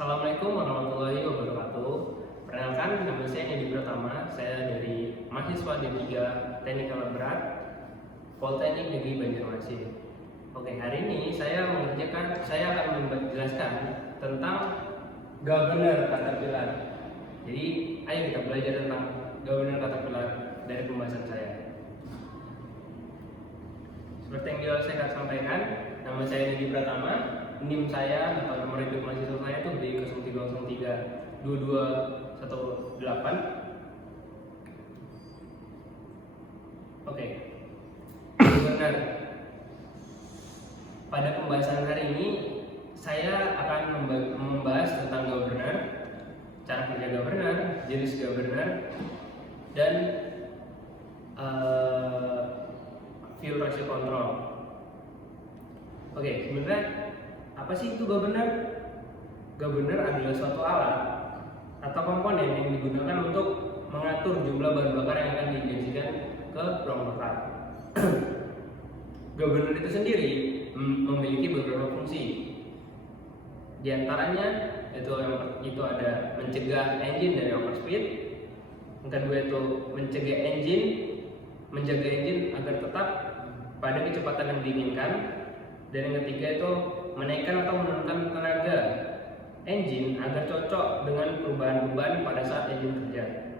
Assalamualaikum warahmatullahi wabarakatuh. Perkenalkan, nama saya Edi Pratama. Saya dari mahasiswa D3 Teknik Alat Berat Politeknik Negeri Banjarmasin. Oke, hari ini saya akan menjelaskan tentang governor caterpillar. Jadi, ayo kita belajar tentang governor caterpillar dari pembahasan saya. Seperti yang saya akan sampaikan, nama saya Edi Pratama. NIM saya atau nomor induk mahasiswa saya itu D0303 2218. Oke. Benar. Pada pembahasan hari ini saya akan membahas tentang governor, cara kerja governor, jenis governor, dan fuel ratio control. Oke, sebenarnya apa sih itu governor? Governor adalah suatu alat atau komponen yang digunakan untuk mengatur jumlah bahan bakar yang akan diinjeksikan ke ruang bakar. Governor itu sendiri memiliki beberapa fungsi. Di antaranya itu ada mencegah engine dari overspeed. Yang kedua itu menjaga engine agar tetap pada kecepatan yang diinginkan. Dan yang ketiga itu menaikkan atau menurunkan tenaga engine agar cocok dengan perubahan beban pada saat engine kerja.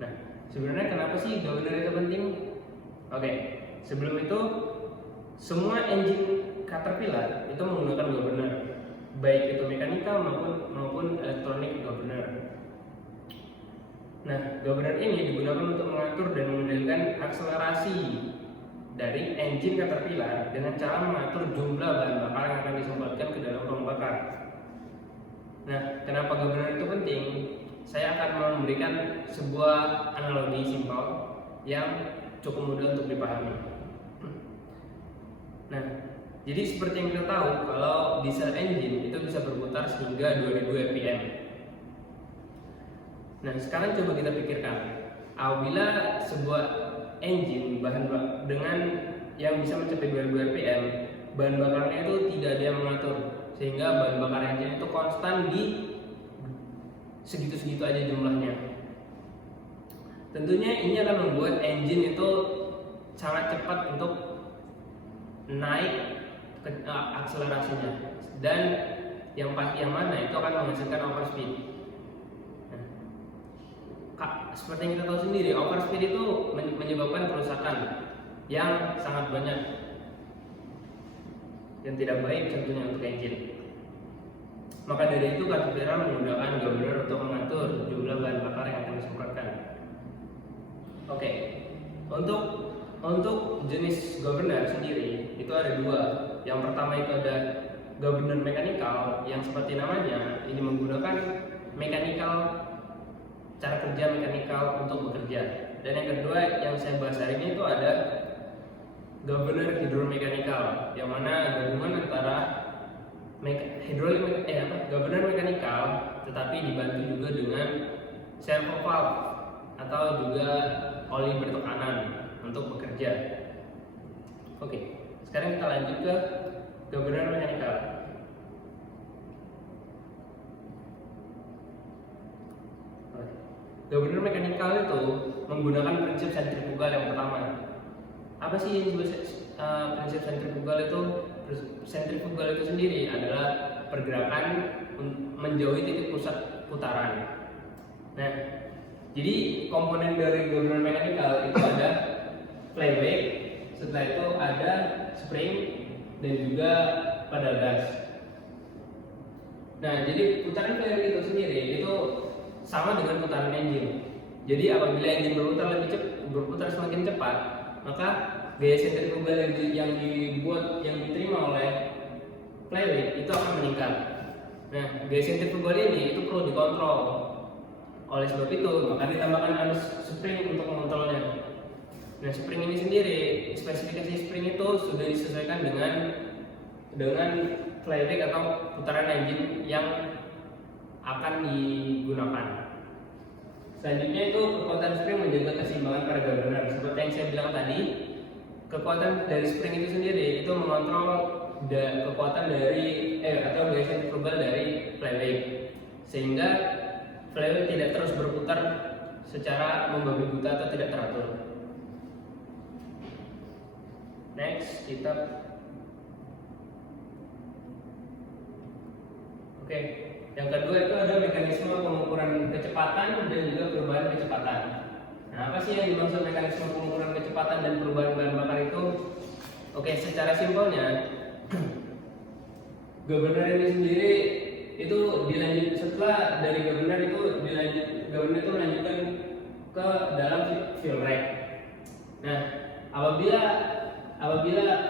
Nah, sebenarnya kenapa sih governor itu penting? Oke, sebelum itu semua engine caterpillar itu menggunakan governor, baik itu mekanikal maupun elektronik governor. Nah, governor ini digunakan untuk mengatur dan mengendalikan akselerasi dari engine caterpillar dengan cara mengatur jumlah bahan bakar yang akan disemprotkan ke dalam ruang bakar. Nah, kenapa governor itu penting? Saya akan memberikan sebuah analogi simpel yang cukup mudah untuk dipahami. Nah, jadi seperti yang kita tahu, kalau diesel engine itu bisa berputar hingga 2000 rpm. Nah, sekarang coba kita pikirkan, apabila sebuah engine dengan yang bisa mencapai 2000 rpm, bahan bakarnya itu tidak ada yang mengatur, sehingga bahan bakar engine itu konstan di segitu-segitu aja jumlahnya. Tentunya ini akan membuat engine itu sangat cepat untuk naik akselerasinya, dan yang mana itu akan menghasilkan overspeed. Seperti yang kita tahu sendiri, overspeed itu menyebabkan kerusakan yang sangat banyak yang tidak baik tentunya untuk engine. Maka dari itu caterpillar menggunakan governor untuk mengatur jumlah bahan bakar yang akan disemprotkan. Oke, untuk jenis governor sendiri itu ada dua. Yang pertama itu ada governor mekanikal yang seperti namanya ini menggunakan cara kerja mekanikal untuk bekerja. Dan yang kedua yang saya bahas hari ini itu ada governor hidromekanikal, yang mana gabungan antara governor mekanikal tetapi dibantu juga dengan servo valve atau juga oli bertekanan untuk bekerja. Oke, sekarang kita lanjut ke governor mekanikal. Governor mekanikal itu menggunakan prinsip sentrifugal yang pertama. Apa sih prinsip sentrifugal itu? Sentrifugal itu sendiri adalah pergerakan menjauhi titik pusat putaran. Nah, jadi komponen dari governor mekanikal itu ada flywheel, setelah itu ada spring dan juga pedal gas. Nah, jadi putaran flywheel itu sendiri itu sama dengan putaran engine. Jadi apabila engine berputar semakin cepat, maka gaya sentrifugal yang diterima oleh flywheel itu akan meningkat. Nah, gaya sentrifugal ini itu perlu dikontrol. Oleh sebab itu, maka ditambahkan arus spring untuk mengontrolnya. Nah, spring ini sendiri, spesifikasi spring itu sudah disesuaikan dengan flywheel atau putaran engine yang akan digunakan. Selanjutnya itu kekuatan spring menjaga keseimbangan pada governor. Seperti yang saya bilang tadi, kekuatan dari spring itu sendiri itu mengontrol kekuatan dari atau gaya sentrifugal dari flywheel, sehingga flywheel tidak terus berputar secara membabi buta atau tidak teratur. Next, kita oke. Yang kedua itu ada mekanisme pengukuran kecepatan dan juga perubahan kecepatan. Nah, apa sih yang dimaksud mekanisme pengukuran kecepatan dan perubahan bahan bakar itu? Oke, secara simpelnya governor ini sendiri itu dilanjut setelah dari governor itu melanjutkan ke dalam fuel rack. Nah, apabila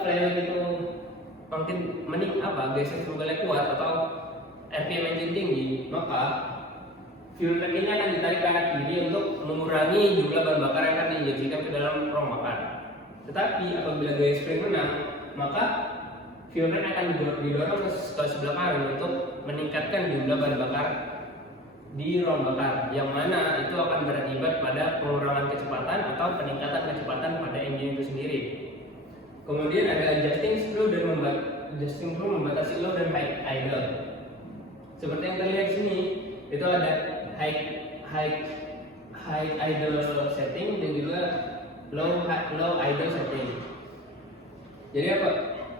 flywheel itu makin gaya sentrifugalnya kuat atau RPM engine tinggi, maka fuel rack ini akan ditarik ke arah kiri untuk mengurangi jumlah bahan bakar yang akan diinjeksikan ke dalam ruang bakar. Tetapi apabila gaya spring menang, maka fuel rack akan didorong ke sebelah kanan untuk meningkatkan jumlah bahan bakar di ruang bakar, yang mana itu akan berakibat pada pengurangan kecepatan atau peningkatan kecepatan pada engine itu sendiri. Kemudian ada adjusting screw membatasi low dan high idle. Seperti yang terlihat di sini, itu ada high idle setting dan juga low idle setting. Jadi apa?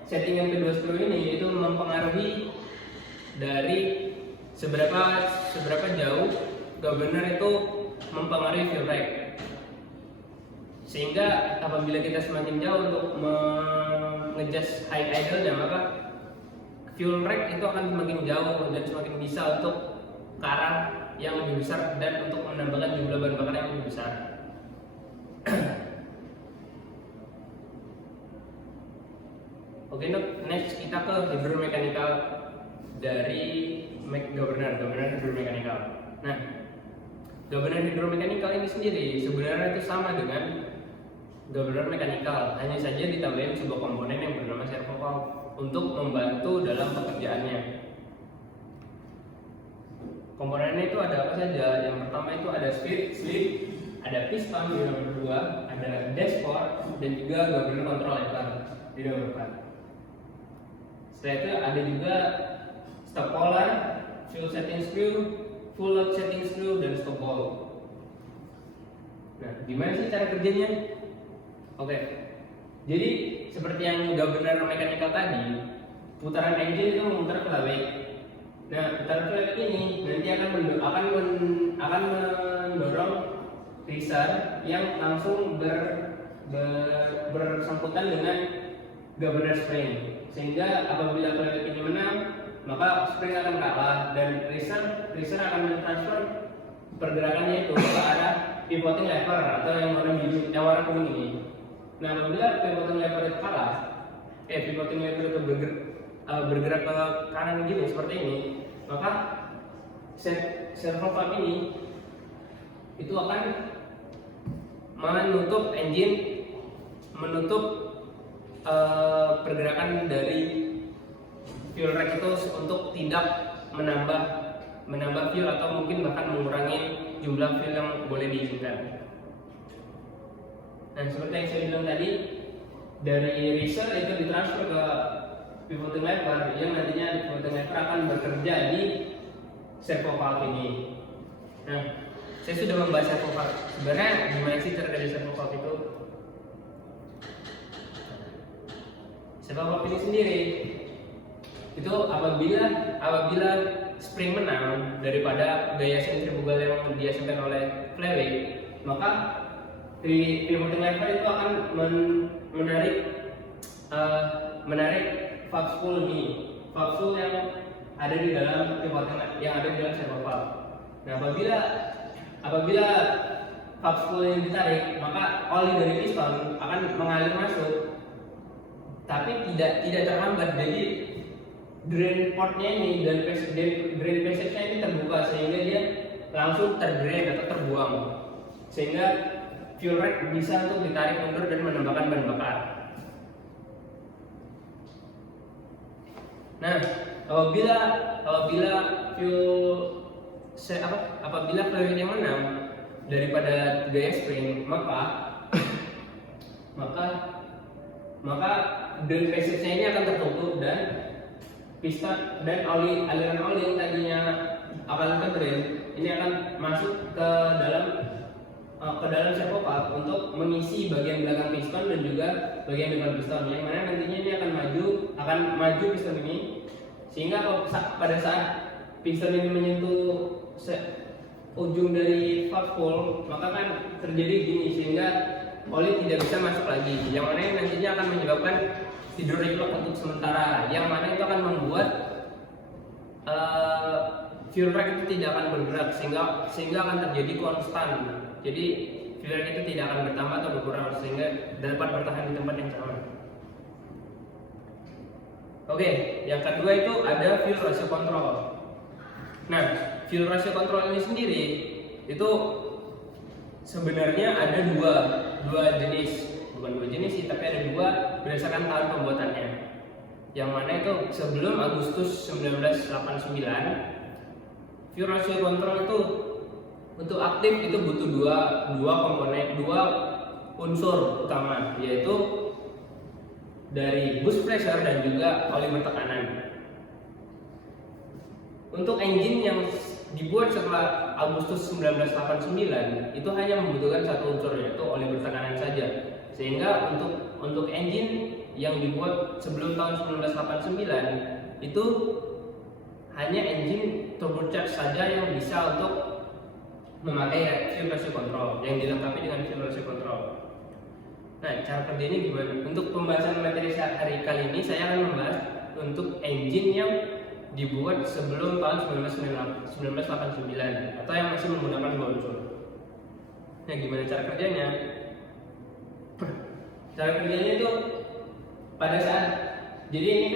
Setting yang kedua screw ini itu mempengaruhi dari seberapa jauh governor itu mempengaruhi fuel rack. Sehingga apabila kita semakin jauh untuk mengejas high idle-nya, maka fuel rack itu akan semakin jauh dan semakin bisa untuk ke arah yang lebih besar dan untuk menambahkan jumlah bahan bakar yang lebih besar. Oke, next kita ke hidromekanikal dari governor hidromekanikal. Nah, governor hidromekanikal ini sendiri sebenarnya itu sama dengan governor mekanikal, hanya saja ditambahin sebuah komponen yang bernama servo valve untuk membantu dalam pekerjaannya. Komponennya itu ada apa saja? Yang pertama itu ada slip, ada piston di nomor 2, ada dashboard dan juga governor control lever di nomor 4. Setelah itu ada juga stop collar, fuel setting screw, full load setting screw, dan stop ball. Nah, gimana sih cara kerjanya? Oke, jadi seperti yang governor mechanical tadi, putaran engine itu memutar flywheel. Nah, putaran flywheel ini nanti akan mendorong riser yang langsung bersangkutan dengan governor spring. Sehingga apabila flywheel ini menang, maka spring akan kalah dan riser akan mentransfer pergerakannya itu ke arah pivoting lever atau yang warna kuning ini. Nah, apabila pivoting lever itu kalah, pivoting lever itu bergerak ke kanan gini seperti ini, maka servo valve ini itu akan menutup engine, menutup pergerakan dari fuel rack itu untuk tidak menambah fuel atau mungkin bahkan mengurangi jumlah fuel yang boleh diizinkan. Dan seperti yang saya bilang tadi, dari riser itu ditransfer ke pivoting lever yang nantinya pivoting lever akan bekerja di servo valve ini. Nah, saya sudah membahas servo valve. Sebenarnya gimana sih cara kerja servo valve itu? Servo valve ini sendiri itu apabila spring menang daripada gaya sentrifugal yang dihasilkan oleh flywheel, maka pivoting lever itu akan menarik valve spool ini, valve spool yang ada di dalam servo valve. Nah, apabila valve spool yang ditarik, maka oli dari piston akan mengalir masuk, tapi tidak terhambat. Jadi drain portnya ini dan drain passage-nya ini terbuka sehingga dia langsung terdrain atau terbuang, sehingga fuel rack bisa untuk ditarik mundur dan menambahkan bahan bakar. Nah, apabila flywheel yang menang daripada gaya spring, maka drain passage-nya ini akan tertutup dan piston dan aliran oli yang tadinya akan ke drain ini akan masuk ke dalam servo valve untuk mengisi bagian belakang piston dan juga bagian depan piston, yang mana nantinya ini akan maju piston ini, sehingga pada saat piston ini menyentuh ujung dari valve hole, maka kan terjadi gini, sehingga oli tidak bisa masuk lagi, yang mana ini nantinya akan menyebabkan hydraulic lock untuk sementara, yang mana itu akan membuat fuel rack itu tidak akan bergerak, sehingga akan terjadi konstan. Jadi fuel rack itu tidak akan bertambah atau berkurang, sehingga dapat bertahan di tempat yang sama. Oke, yang kedua itu ada fuel ratio control. Nah, fuel ratio control ini sendiri itu sebenarnya ada dua jenis, bukan dua jenis sih, tapi ada dua berdasarkan tahun pembuatannya. Yang mana itu sebelum Agustus 1989, fuel ratio control itu untuk aktif itu butuh dua komponen, dua unsur utama, yaitu dari boost pressure dan juga oli bertekanan. Untuk engine yang dibuat setelah Agustus 1989 itu hanya membutuhkan satu unsur, yaitu oli bertekanan saja. Sehingga untuk engine yang dibuat sebelum tahun 1989 itu hanya engine turbocharged saja yang bisa untuk memakai fuel ratio control, yang dilengkapi dengan fuel ratio control. Nah, cara kerjanya gimana? Untuk pembahasan materi hari kali ini saya akan membahas untuk engine yang dibuat sebelum tahun 1989 atau yang masih menggunakan dua unsur. Nah, gimana cara kerjanya? Cara kerjanya itu pada saat ini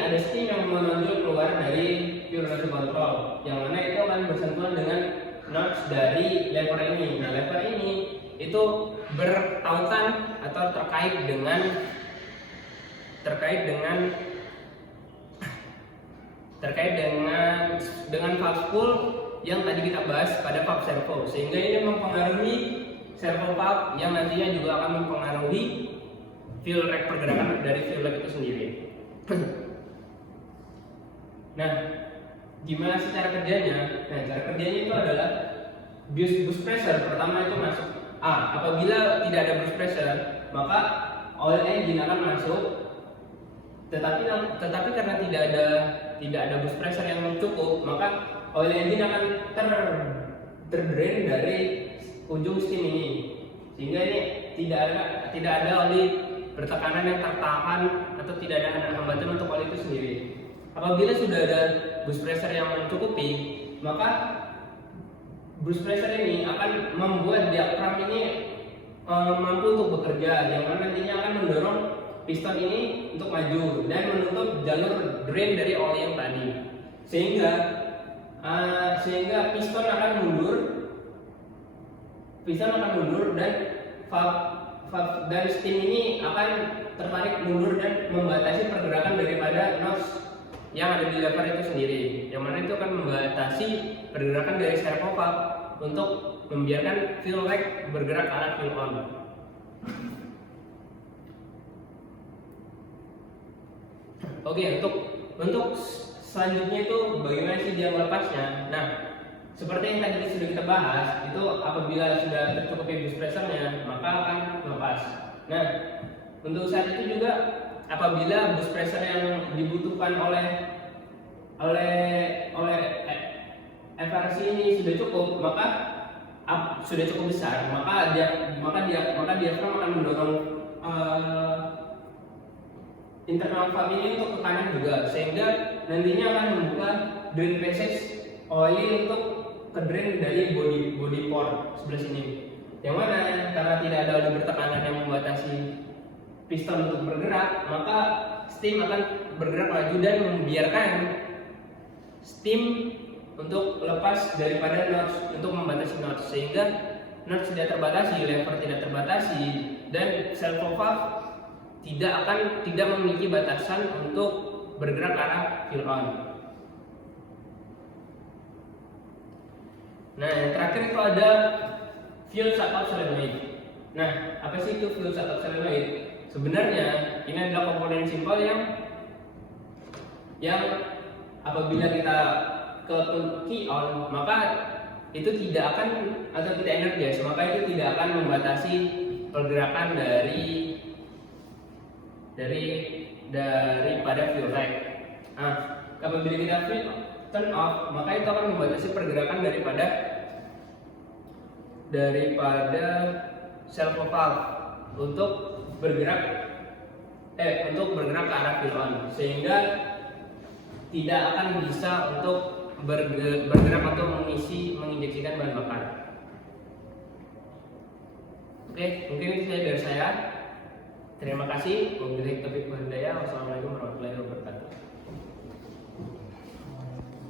ada steam yang menonjol keluar dari fuel ratio control, yang mana itu akan bersentuhan dengan notch dari lever ini. Nah, lever ini itu bertautan atau terkait dengan valve spool yang tadi kita bahas pada valve servo, sehingga ini mempengaruhi servo valve yang nantinya juga akan mempengaruhi fuel rack, pergerakan dari fuel rack itu sendiri. Nah, gimana sih cara kerjanya? Nah, cara kerjanya itu adalah boost pressure pertama itu masuk. Apabila tidak ada boost pressure, maka oil engine akan masuk. Tetapi karena tidak ada boost pressure yang cukup, maka oil engine akan terdrain dari ujung steam ini, sehingga ini tidak ada oli bertekanan yang tertahan atau tidak ada hambatan untuk oli itu sendiri. Apabila sudah ada boost pressure yang mencukupi, maka boost pressure ini akan membuat diaphragm ini mampu untuk bekerja, yang mana nantinya akan mendorong piston ini untuk maju dan menutup jalur drain dari oli yang tadi, sehingga piston akan mundur dan valve dan steam ini akan tertarik mundur dan membatasi pergerakan daripada notch yang ada di lever itu sendiri, yang mana itu akan membatasi pergerakan dari servo valve untuk membiarkan fuel rack bergerak ke arah fuel on. Oke, untuk selanjutnya itu bagaimana sih dia melepasnya? Nah, seperti yang tadi sudah kita bahas, itu apabila sudah tercukupi boost pressure-nya, maka akan lepas. Nah, untuk saat itu juga apabila boost pressure yang dibutuhkan oleh FRC ini sudah cukup, maka sudah cukup besar, maka diaphragm akan mendorong internal valve ini untuk ke kanan juga, sehingga nantinya akan membuka drain passage oli untuk ke drain dari body port sebelah sini, yang mana karena tidak ada oli bertekanan yang membatasi piston untuk bergerak, maka steam akan bergerak maju dan membiarkan steam untuk lepas daripada notch untuk membatasi notch, sehingga notch tidak terbatasi, lever tidak terbatasi, dan servo valve tidak memiliki batasan untuk bergerak ke arah fuel on. Nah, yang terakhir itu ada fuel shutoff solenoid. Nah, apa sih itu fuel shutoff solenoid? Sebenarnya ini adalah komponen simpel yang apabila kita ke key on, maka itu tidak akan, atau kita energize, maka itu tidak akan membatasi pergerakan daripada fuel rack. Nah, apabila kita turn off, maka itu akan membatasi pergerakan daripada servo valve untuk bergerak ke arah fuel on, sehingga tidak akan bisa untuk bergerak atau menginjeksikan bahan bakar. Oke, mungkin itu saja dari saya. Terima kasih. Wabillahi taufiq wal hidayah. Wassalamualaikum warahmatullahi wabarakatuh.